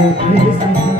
Krishna Krishna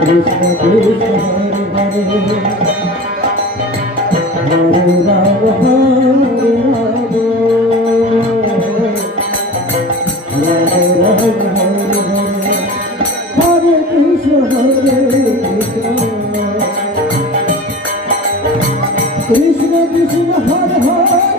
Krishna Krishna Hare Hare Hare Ram Hare Ram Ram Ram Hare Hare Hare Krishna Hare Krishna Krishna Krishna Hare Hare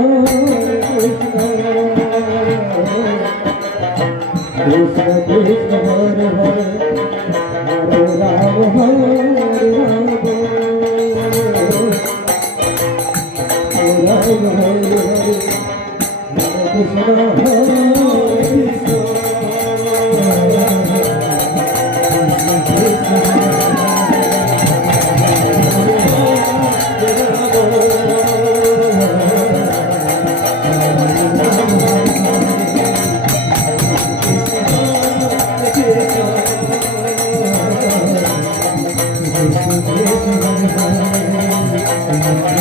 Krishna Hare Krishna Krishna Krishna Thank you.